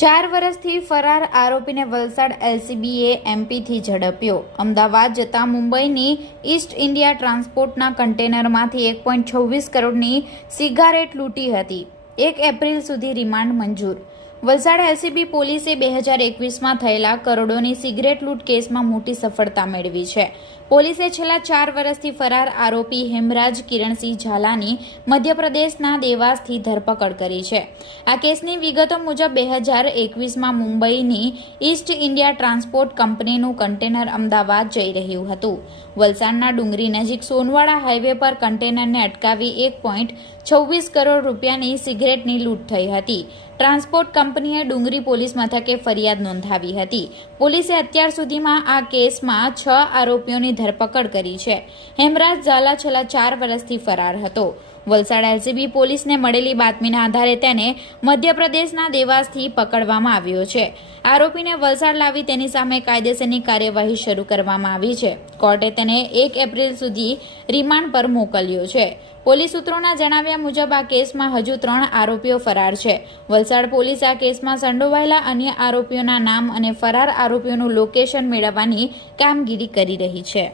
ચાર વર્ષથી ફરાર આરોપીને વલસાડ એલસીબીએ એમપીથી ઝડપ્યો. અમદાવાદ જતા મુંબઈની ઈસ્ટ ઇન્ડિયા ટ્રાન્સપોર્ટના કન્ટેનરમાંથી એક પોઈન્ટ છવ્વીસ કરોડની સિગારેટ લૂંટી હતી. એક એપ્રિલ સુધી રિમાન્ડ મંજૂર. વલસાડ એલસીબી પોલીસે બે હજાર એકવીસમાં થયેલા કરોડોની સિગરેટ લૂંટ કેસમાં મોટી સફળતા મેળવી છે. પોલીસે છેલ્લા ચાર વર્ષથી ફરાર આરોપી હેમરાજ કિરણસિંહ ઝાલાની મધ્યપ્રદેશના દેવાસથી ધરપકડ કરી છે. આ કેસની વિગતો મુજબ બે હજાર એકવીસમાં મુંબઈની ઈસ્ટ ઇન્ડિયા ટ્રાન્સપોર્ટ કંપનીનું કન્ટેનર અમદાવાદ જઈ રહ્યું હતું. વલસાડના ડુંગરી નજીક સોનવાડા હાઈવે પર કન્ટેનરને અટકાવી એક પોઈન્ટ છવ્વીસ કરોડ રૂપિયાની સિગરેટની લૂંટ થઈ હતી. ટ્રાન્સપોર્ટ કંપનીએ ડુંગરી પોલીસ મથકે ફરિયાદ નોંધાવી હતી. પોલીસે અત્યાર સુધીમાં આ કેસમાં છ આરોપીઓની ધરપકડ કરી છે. હેમરાજ ઝાલા છેલ્લા ચાર વર્ષથી ફરાર હતો. વલસાડ એલસીબી પોલીસને મળેલી બાતમીના આધારે તેને મધ્યપ્રદેશના દેવાસથી પકડવામાં આવ્યો છે. આરોપીને વલસાડ લાવી તેની સામે કાયદેસરની કાર્યવાહી શરૂ કરવામાં આવી છે. કોર્ટે તેને એક એપ્રિલ સુધી રિમાન્ડ પર મોકલ્યો છે. પોલીસ સૂત્રોના જણાવ્યા મુજબ આ કેસમાં હજુ ત્રણ આરોપીઓ ફરાર છે. વલસાડ પોલીસ આ કેસમાં સંડોવાયેલા અન્ય આરોપીઓના નામ અને ફરાર આરોપીઓનું લોકેશન મેળવવાની કામગીરી કરી રહી છે.